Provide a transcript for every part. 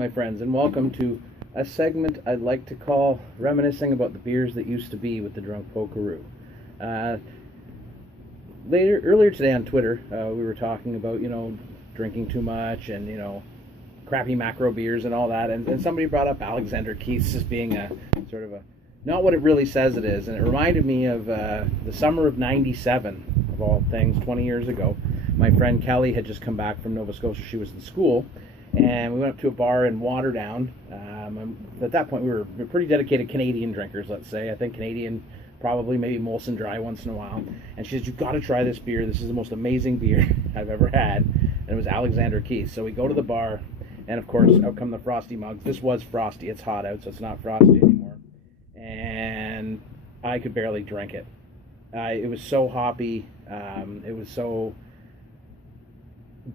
My friends, and welcome to a segment I'd like to call Reminiscing About the Beers That Used to Be with the Drunk Pokeroo. Earlier today on Twitter, we were talking about, drinking too much and, crappy macro beers and all that, and somebody brought up Alexander Keith's as being a sort of a, not what it really says it is, and it reminded me of the summer of '97, of all things, 20 years ago. My friend Kelly had just come back from Nova Scotia. She was in school, and we went up to a bar in Waterdown. At that point, we were pretty dedicated Canadian drinkers, let's say. I think Canadian, probably maybe Molson Dry once in a while. And she says, "You've got to try this beer. This is the most amazing beer I've ever had." And it was Alexander Keith's. So we go to the bar, and of course, out come the frosty mugs. This was frosty. It's hot out, so it's not frosty anymore. And I could barely drink it. It was so hoppy. It was so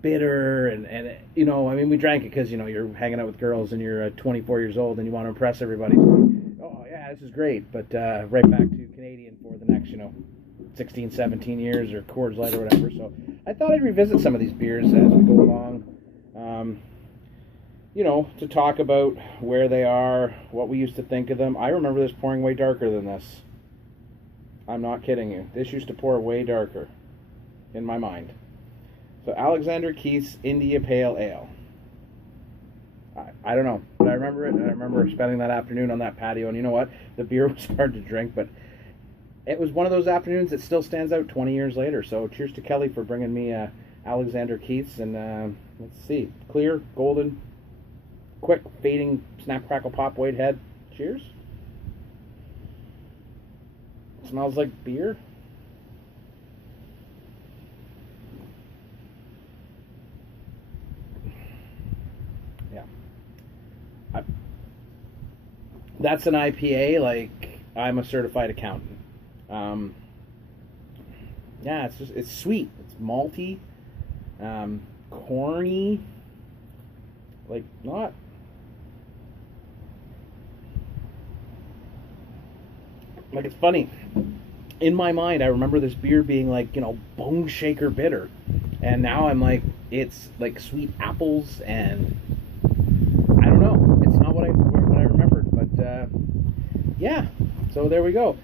bitter, and we drank it because you're hanging out with girls and you're 24 years old and you want to impress everybody. So, oh yeah, this is great, but right back to Canadian for the next 16 17 years, or Coors Light or whatever. So I thought I'd revisit some of these beers as we go along, to talk about where they are, what we used to think of them. I remember this pouring way darker than this. I'm not kidding you. This used to pour way darker in my mind. So Alexander Keith's India Pale Ale. I don't know, but I remember it, and I remember spending that afternoon on that patio, and you know what? The beer was hard to drink, but it was one of those afternoons that still stands out 20 years later. So cheers to Kelly for bringing me Alexander Keith's, and let's see. Clear, golden, quick, fading, snap, crackle, pop, Wade head. Cheers. Smells like beer. That's an IPA, like I'm a certified accountant. It's sweet. It's malty, corny, like not. Like, it's funny. In my mind, I remember this beer being like, bone shaker bitter. And now I'm like, it's like sweet apples, and I don't know. It's not what I remembered, but yeah. So there we go.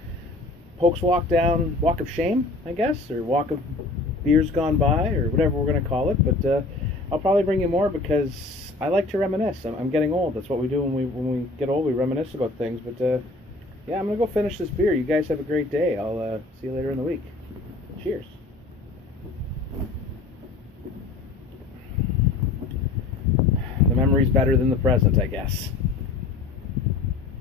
Polk's walk of shame, I guess, or walk of beers gone by, or whatever we're going to call it. But I'll probably bring you more because I like to reminisce. I'm getting old. That's what we do when we get old. We reminisce about things. But yeah, I'm going to go finish this beer. You guys have a great day. I'll see you later in the week. Cheers. The memory's better than the present, I guess.